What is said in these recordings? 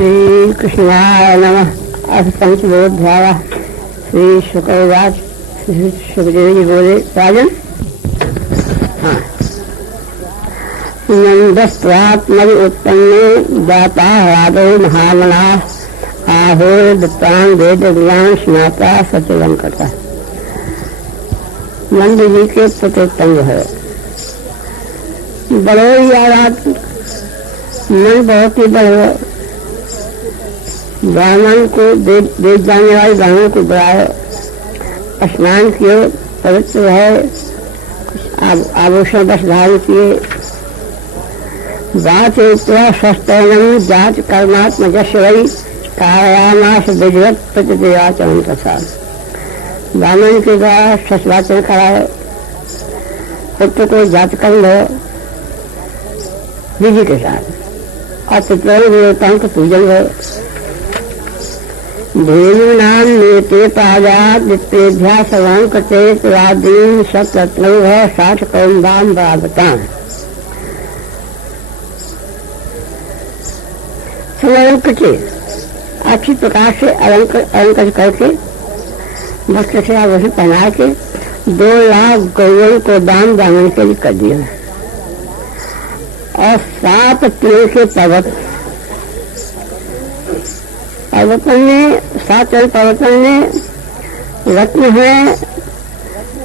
श्री कृष्णाय नमः। अथ पंचमोध्याय। श्री शुक्रवाच। श्री सुखदेव जी बोले, राजन, नंदस्वात्मज उत्पन्ने दाता राधो महामना आहो विद्वान वेद ज्ञान स्नाता सत्यवंकता। नंद जी के पुत्र उत्पन्न है। बड़ो ही आराध मन बहुत ही बड़े। ब्राह्मण को देख जाने वाले ब्राह्मण को बुलाए, स्नान किए, पवित्र है, आभूषण बस धारण किए। बात स्वस्थनम जात कर्मात्म जश्वरी कायामास विधिवत प्रतिदेवाचरण प्रसाद। ब्राह्मण के द्वारा सस्वाचन कराए, पुत्र को जात कर लो विधि के साथ, और पितरों देवताओं को पूजन हो। धेनूनाम नेते पाजात वित्तेभ्या सर्वां कृते त्वादीन सतरत्नव साठ कौंदाम बराबतां। समलंकृते अच्छी प्रकार से अलंकृत करके वस्त्र से आभूषण पहना के 2 लाख गौओं को दान ब्राह्मण के लिए कर दिया, और 7 पेड़ के पर्वतन में 7 पर्वतन में रत्न है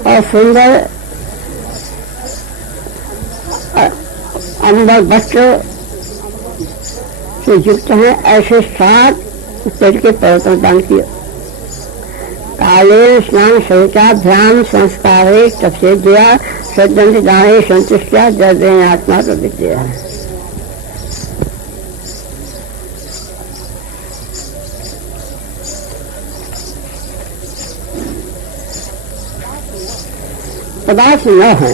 और सुंदर अंबर वस्त्र से युक्त है। ऐसे 7 पेड़ के पर्वतन दान किए। काले स्नान शौचाभ्याम संस्कारे तपसे दिया सदंत दाने संतुष्टिया जर्देन आत्मा प्रवृत्तिया। पदार्थ 9 है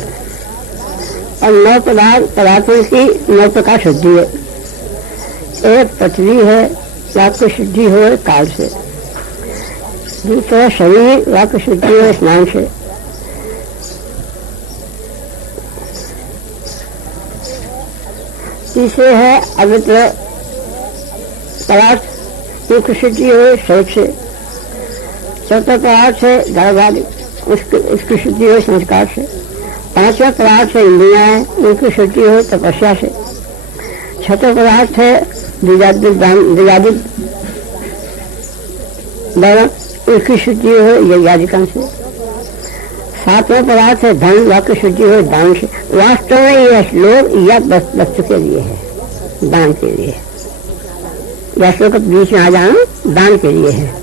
और 9 पदार्थों की 9 प्रकार शुद्धि है। एक पृथ्वी है, वाक्य शुद्धि हो काल से। दूसरा शरीर, वाक्य शुद्धि हो स्नान से। तीसरे है अवित्र पदार्थ, मुख्य शुद्धि हो शौच से। चौथा पदार्थ है गर्भादि, उसकी शुद्धि हो संस्कार से। 5वां पदार्थ है इंद्रियां है, उनकी शुद्धि हो तपस्या से। 6वां पदार्थ है द्विजादि दान, उसकी शुद्धि हो यज्ञादिकम से। 7वां पदार्थ है धन, वाक्य शुद्धि हो दान से। वास्तव में यह श्लोक या वस्तु के लिए है, दान के लिए। यह श्लोक बीच में आ जाना दान के लिए है।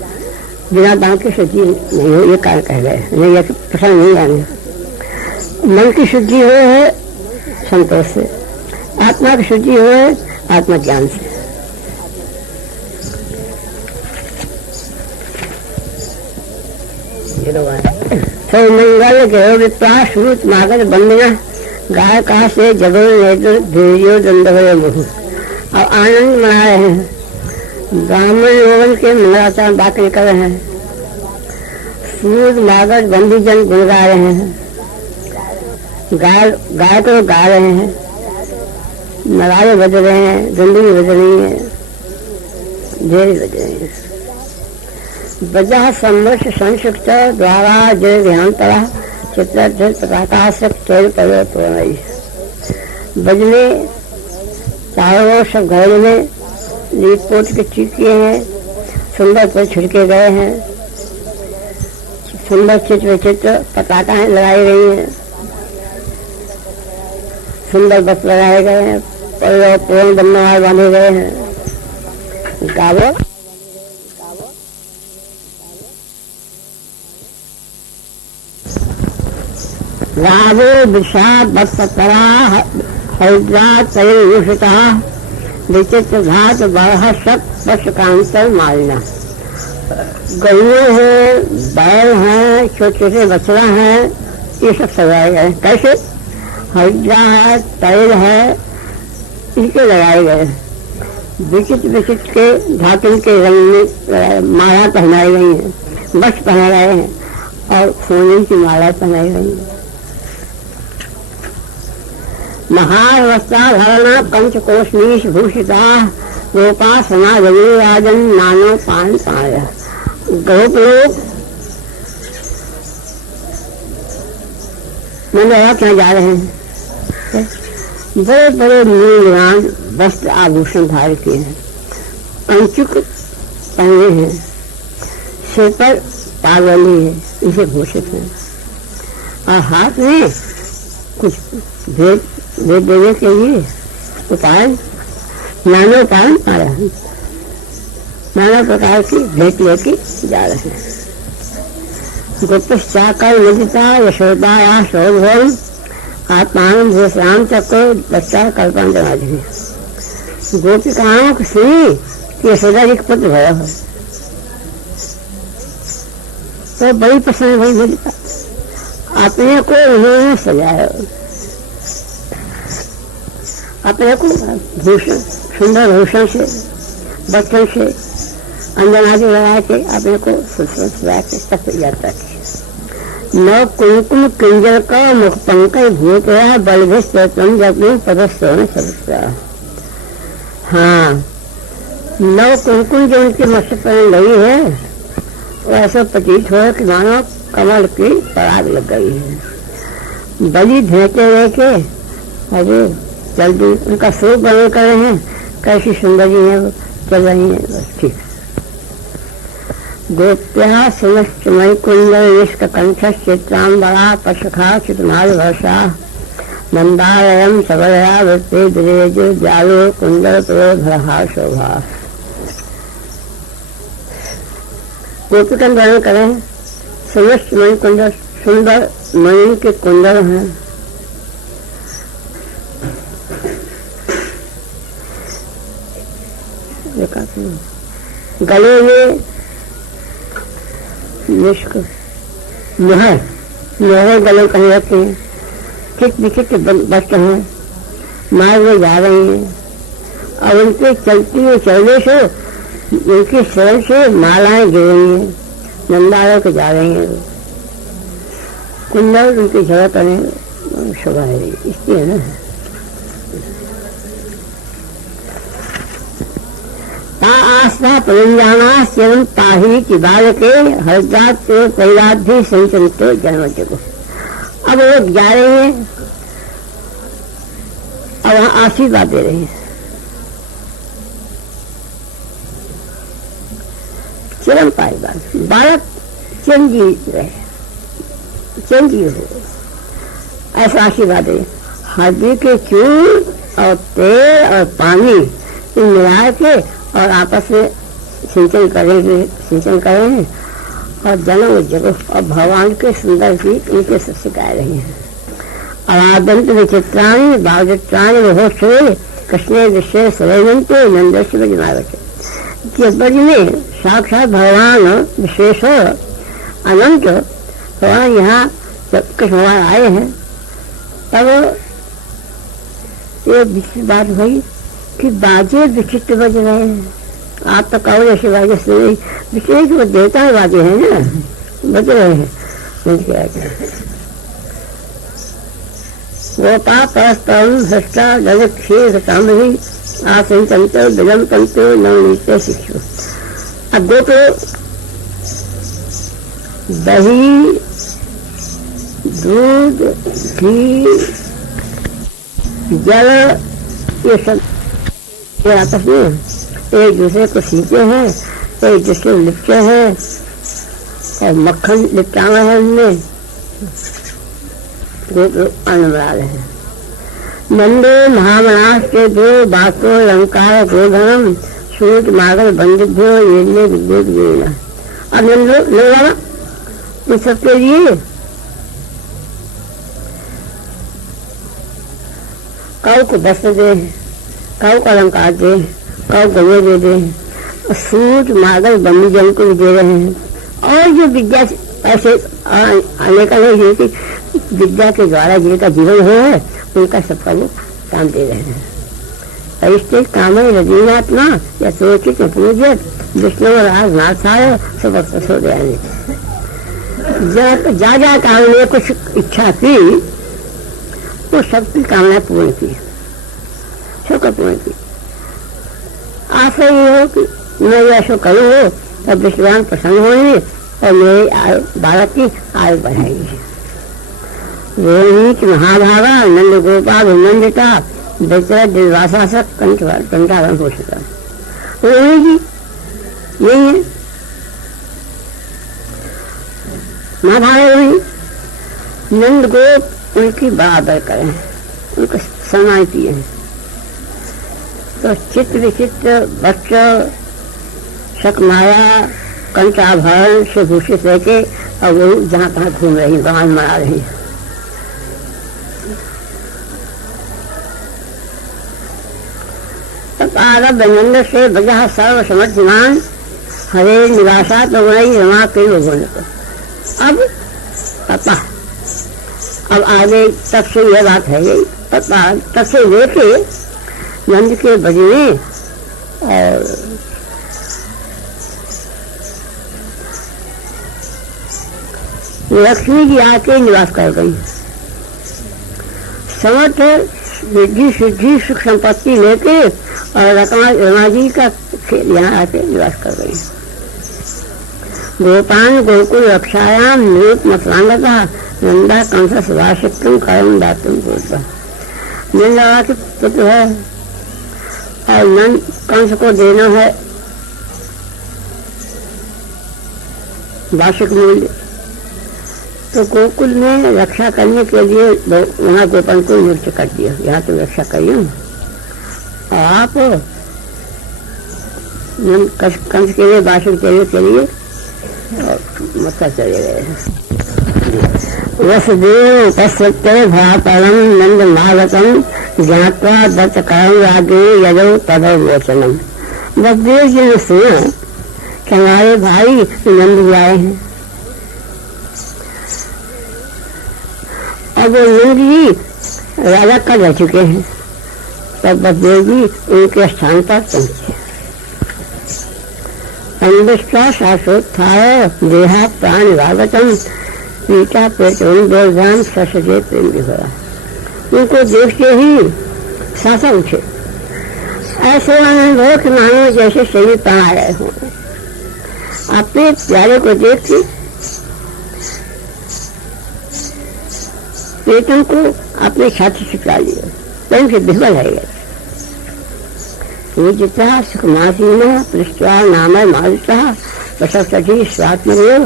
बिना दान की शुद्धि नहीं हो, ये कारण कह गए, नहीं यह प्रसंग नहीं आने। मन की शुद्धि हो है संतोष से, आत्मा की शुद्धि हो है आत्मज्ञान से। तो मंगल गयो विप्रा श्रुत मागध बंदना गाय कहा से जगो नेत्र धीरियो दंडभय मुहु। और आनंद मना रहे हैं, ब्राह्मण लोगन के मंगलाचरण बातें कर रहे हैं। सूर्य मागध बंदी जन गुण गा रहे हैं, गाय को गा रहे हैं, नगाड़े बज रहे हैं, डंडी बज रही है, ढेरी बज रही है। बजा संवर्ष संयुक्त द्वारा जय ध्यानतरा चित्र प्रकाश बजने चारों ओर सब घर में लीप पोत के चिपके हैं, सुंदर पर छिड़के गए हैं, सुंदर चित्र पताकाएं लगाई गई हैं, सुंदर बस लगाए गए हैं, पूर्ण बन्नवार बांधे गए हैं। गावो रावो विषा बत्तरा हरिद्रा तैलूषिता विचित्र घात बरह सत पशुकांतर मालिना। गैया है, बैल हैं, छोटे छोटे बछड़ा हैं, ये सब सजाए गए। कैसे? हरिद्रा है, तैल है, इनके लगाए गए। विचित्र विचित्र के धातु के रंग में माला पहनाई गई है, वस्त्र पहना गए हैं, और सोने की माला पहनाई गई है। महावस्त्राधारणा पंचकोशनीश भूषिता गोपासना रविराजन नानो पान पाया। गोप लोग मैंने क्या जा रहे हैं, बड़े बड़े मूल्यवान वस्त्र आभूषण धारण किए हैं, अंचुक पहने हैं, सिर पर पागली है, इसे भूषित है, और हाथ में कुछ भेद देने के लिए उपाय नाना उपाय पाया है, नाना प्रकार की भेंट लेके जा रहे हैं। गोपश्चाकर मुदिता यशोदाया शोभन आत्मान भूषाम चक्र बच्चा कल्पना जमाधि। गोपिकाओं को सुनी कि यशोदा जी का पुत्र भया है, तो बड़ी पसंद हुई मुदिता, अपने को उन्होंने सजाया, अपने को भूषण सुंदर भूषण से बच्चों से अंजन आदि लगा के अपने को सजा के तक यात्रा की। न कुमकुम किंजल का मुख पंकज भूत रहा बलभिष्ट जब पदस्थोन सकता। हाँ, नव कुमकुम जो उनके मस्त पर गई है वो ऐसा प्रतीत हो कि मानो कमल की पराग लग गई है। बलि भेंटे लेके अरे जल्दी उनका स्वरूप बने कर रहे हैं, कैसी सुंदर जी है वो चल रही है, बस ठीक। गोप्या सुमय कुंडल निष्क कंठ चित्रांबरा पशखा चितमाल वर्षा मंदारयम सबया वृत्ति द्रेज जालो कुंडल प्रोधरहा शोभा। गोपिकन वर्णन करें, समस्त मणि कुंडल सुंदर मणि के कुंडल हैं, गले में निष्क लोहे गले कहीं रखे हैं, चित विचित्र वस्त्र हैं, मार्ग में जा रही हैं, और उनके चलती हुए चलने से उनके शरण से मालाएं गिर रही हैं, नंदारों के जा रही हैं, कुंडल उनकी जगह पर शोभा है, इसलिए ना आस्था परिंजाना स्वयं पाही की बाल के हरदात से परिराधि संचरित जन्म जगो। अब वो जा रहे हैं और वहां आशीर्वाद दे रहे हैं, चरम पाई बालक चिरंजीव रहे, चिरंजीव हो, ऐसा आशीर्वाद दे। हल्दी के चूर और तेल और पानी मिला के और आपस में सिंचन करेंगे और जन्म जगह और भगवान के सुंदर गीत उनके सबसे गा रहे हैं। अवादंत विचित्राणी भावचित्राणी महोत्सव कृष्ण विश्व सरेजंत नंदस्य बजमावत। ब्रज में साक्षात भगवान विश्वेश्वर अनंत भगवान यहाँ जब कृष्ण भगवान आए हैं तब ये विचित्र बात हुई कि बाजे विचित्र बज रहे हैं। आप तो कहो जैसे बाजे से विचित्र की वो देवता है, बाजे हैं ना, बज रहे हैं। गोपा परस्परम भ्रष्टा जल क्षीर कामरी आसन तंत्र विलम तंत्र नवनीत शिक्षु। अब देखो दही दूध घी जल ये सब आपस में एक दूसरे को सींचे हैं, एक दूसरे को लिपटे हैं और मक्खन लिपटाना है उनमें, आनंद आ रहे हैं। नंदे महामनाश के दो बाको लंकार गोधनम सूट मागल बंदिभ्यो ये विद्युत गिरना। अब नंदो ले जाना उन सबके लिए कौ को वस्त्र दे, कौ का अलंकार दे, कौ गले दे दे, सूट मागल बंदी जन को भी दे रहे हैं। और जो विद्या ऐसे आने का नहीं कि विद्या के द्वारा जिनका जीवन हो है उनका सबका वो काम दे रहे हैं। ऐसे काम रजीनात्मा या सोचित पूजित विष्णु राज नाथाय सब सो दयानी। जा जा काम ने कुछ इच्छा की तो सबकी कामना पूर्ण की, सबका पूर्ण की। आशा ये हो कि मैं ऐसा करूँ तो विश्वान प्रसन्न होंगे और मेरी आयु बालक की आयु बढ़ाएगी। रोहिणी महाभागा नंद गोपाल नंदिता बेचरा दिलवासा सब कंठावन हो सका। रोहिणी जी यही है महाभागा रोहिणी। नंद गोप उनकी बराबर करें, उनको सम्मान किए हैं। तो चित्र विचित्र बच्चा सकमाया कंठाभरण से भूषित रहके और वो जहाँ तहाँ घूम रही, गाँव मना रही। तब आरभ नंद से बजा सर्व समर्थमान हरे निवासा तो वही रमा कई लोगों ने। अब पापा अब आगे तब से यह बात है गई। तब से लेके नंद के बजने और लक्ष्मी जी आके निवास कर गई। समर्थ रिद्धि सिद्धि सुख संपत्ति लेके और रमा जी का यहाँ आके निवास कर गई। गोपान गोकुल रक्षायाम निरूप मतलांगता नंदा कंस सुभाषितम कर्म दातुम बोलता। नंदा के पुत्र है और नंद कंस को देना है वार्षिक मूल्य। तो गोकुल में रक्षा करने के लिए वहाँ गोपाल को नियुक्त कर दिया, यहाँ तो रक्षा करिए और आप कंस के लिए वार्षिक चलिए और मक्का चले गए। वसुदेव तस्ते भ्रातरम नंद मालकम ज्ञात्वा दत्त कर्म आगे यदो तदव वचनम। वसुदेव जी ने सुना कि हमारे भाई नंद जी आए हैं और वो नंद जी राजा कर रह चुके हैं। तब वसुदेव जी उनके स्थान पर पहुंचे। अंधविश्वास शाश्वत्थाय देहा प्राण भागवतम पीता पेटोन देवधाम ससजे प्रेम विभरा। उनको देखते ही सांसा उठे, ऐसे आनंद हो कि मानो जैसे शरीर प्राण आ रहे हों। अपने प्यारे को देख के पेटों को अपने छाती से चिपका लिया, प्रेम से विह्वल है गए। जितना सुखमासीन पृष्ठा नाम मारुता प्रसक्ति स्वात्मदेव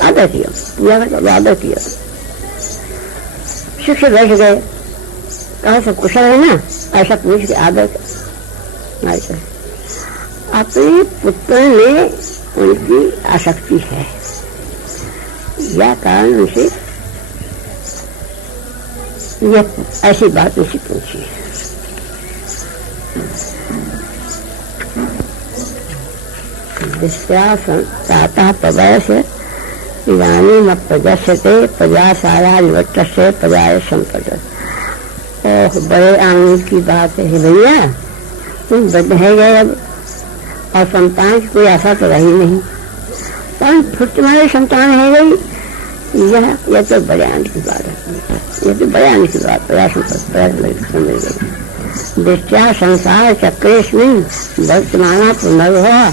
आदर किया, पूरा करके आदर किया। सुख से बैठ गए, कहा सब कुशल है ना, ऐसा पूछ के आदर कर। अपने पुत्र में उनकी आसक्ति है, यह कारण उनसे यह ऐसी बात उनसे पूछी। विश्वासता प्रवश इदानी न प्रदर्शते प्रजाशाला निवृत्त से प्रजा संपद। ओह बड़े आनंद की बात है भैया, तुम बद है गए अब और संतान की कोई आशा तो रही नहीं, पर फिर तुम्हारी संतान है गई। यह तो बड़े आनंद की बात है, यह तो बड़े आनंद की बात। प्रजा संपद दृष्टिया संसार चक्रेस्मिन वर्तमाना पुनर्भवा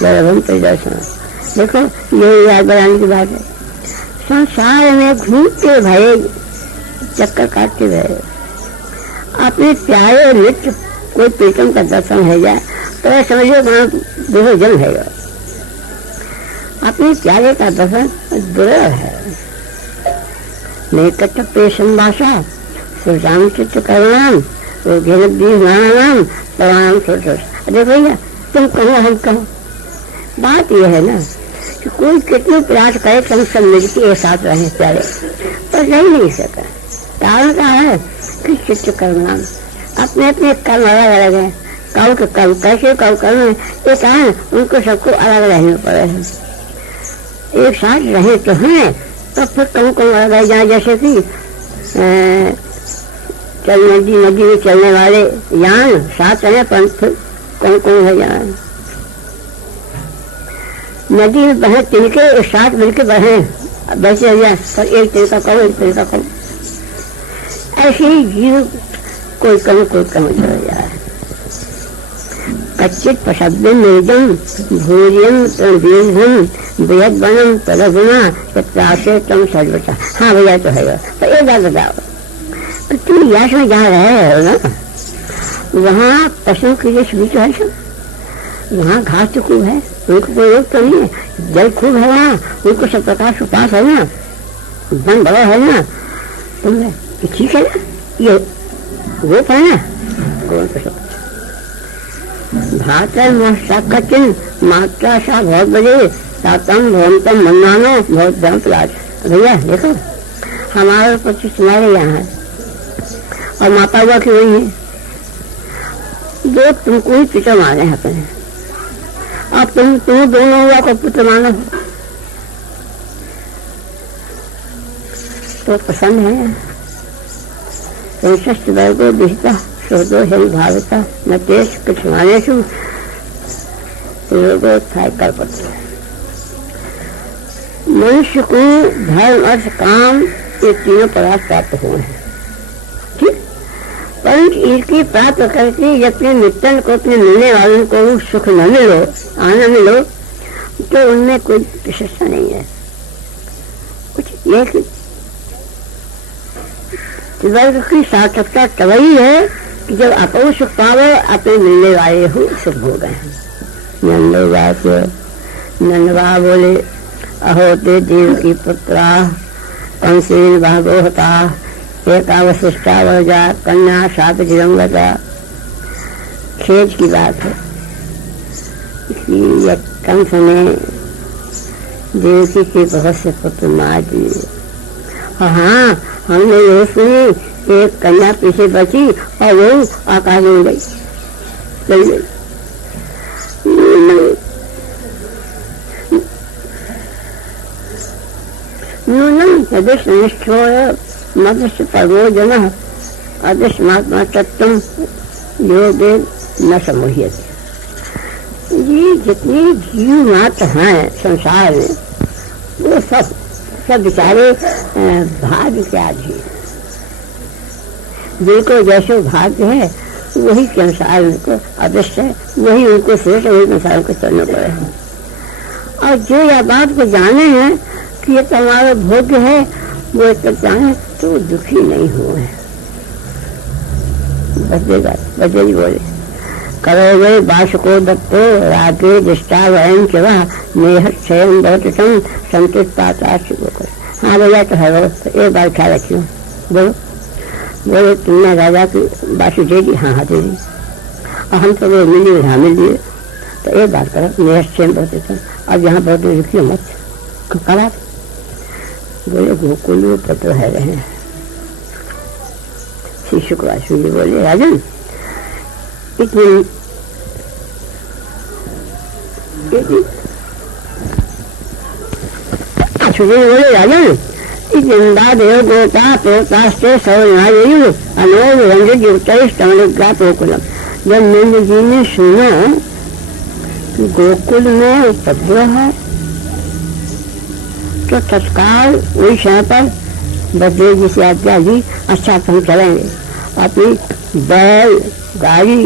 प्रदर्शन। देखो यही याद बनाने की बात है। संसार में घूमते भये चक्कर काटते रहे, अपने प्यारे मित्र कोई प्रीतम का दर्शन है जाए तो समझो वहाँ दोनों जन्म है। अपने प्यारे का दर्शन दुर्लभ है। निकट पे संभाषा सुजान चित्त करुणाम नाम प्रणाम सोच। अरे भैया तुम कहो हम कहो, बात यह है ना कि कोई कितने प्रयास करे कि हम सब मिलकर एक साथ रहे प्यारे, पर रह नहीं सका। कारण क्या है कि चित्त करुणाम अपने अपने कर्म अलग अलग है। कौ के कर्म कैसे कौ कर्म ये कारण उनको सबको अलग रहने पड़े हैं। एक साथ रहे तो हैं तो फिर कौन कौन अलग रह जाए। जैसे कि नदी में चलने वाले यान साथ रहे पर फिर कौन कौन है जाए। नदी में बहे तिनके एक साथ मिलकर बहे वैसे पर एक तिनका कहो एक तिनका कहो। ऐसे ही जीव कोई कम चला जाए। कच्चित प्रशब्दम निर्जम भूरियम तृणदीर्घम बेहद बनम तलगुना सत्याशे तम सर्वता। हाँ भैया तो है। तो एक बात बताओ, तुम यश में जहाँ रह हो ना, वहाँ पशुओं के लिए सुविधा है सब, वहाँ घास तो खूब है, उनको कोई रोग तो नहीं है, जल खूब है वहाँ, उनको सब प्रकार से पास है ना, वन बड़ा है ना, तुम ठीक है ना, ये रोप है ना, कौन तो सब भातर कचिन मात्रा सा बहुत बड़े सातम भवंतम मन्नानो बहुत दंत राज। भैया देखो हमारे पति तुम्हारे यहाँ है और माता हुआ की वही है, जो तुमको ही पिता माने हैं अपने, अब तुम दोनों हुआ को पुत्र मानो तो पसंद है। वर्गो दिशता शोधो है भावता न तेज पिछवाने सु रोगो थाय कर पड़ता। मनुष्य को धर्म अर्थ काम ये तीनों पदार्थ प्राप्त हुए हैं, ठीक, परंतु इसकी प्राप्त करके अपने मित्रन को, अपने मिलने वालों को सुख न मिलो, आनंद मिलो, तो उनमें कोई विशेषता नहीं है। कुछ ये कि वर्ग की सार्थकता तभी है कि जब अपो सुख पावे, अपने मिलने वाले हो सुख हो गए। नंदवा बोले अहो ते देव की पुत्रा कंसेन भागो होता एकावशिष्टा वजा कन्या सात जिरंगता। खेत की बात है कि कंस ने देवकी के बहुत से पुत्र मार दिए। हाँ, हमने ये सुनी एक कन्या पीछे बची और वो आकाश में गई। नूनम सदस्य निष्ठो मदस्य पर्वो जन अदृश्यमात्मा तत्व योगे न समूहियते। ये जितने जीव मात्र हैं संसार में वो सब बेचारे भाग्य के आधीन, जिनको जैसे भाग्य है वही के अनुसार उनको अदृश्य है, वही उनको सोच, वही अनुसार उनको चलना पड़े। और जो यह बात को जाने हैं कि ये तुम्हारा भोग्य है, वो तक जाने तो दुखी नहीं हुए। बदलेगी बोले करोगे बाशको दत्तो रागे दृष्टा वयं च वह नेह स्वयं बहुत संतुष्टाता कर। हाँ भैया तो है वो, तो एक बार ख्याल रखियो। बोले तुमने राजा की बाशु दे दी? हाँ दे दी। और हम तो वो मिली हाँ मिल दिए, तो एक बात करो नेह स्वयं बहुत, अब यहाँ बहुत रुकियो मत करा। बोले गोकुल पत्र है रहे श्री शुक्रवासु जी बोले राजन इतनी बोले राजन इतनी देव गोता प्रोतास्ते सौनायु अनोज रंजित युक्ता गोकुलम। जब नंद जी ने सुना कि गोकुल में उपद्रव है तो तत्काल वही समय पर बदले जी से आज्ञा दी, अच्छा हम चलेंगे। अपनी बैल गाड़ी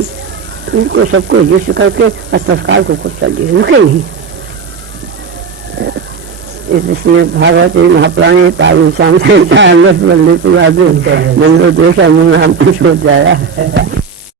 इनको सबको युद्ध करके और तत्काल को कुछ चल दिए, रुके नहीं। इसलिए भागवत महापुराण पावन शाम से नंदो देश हो जाएगा।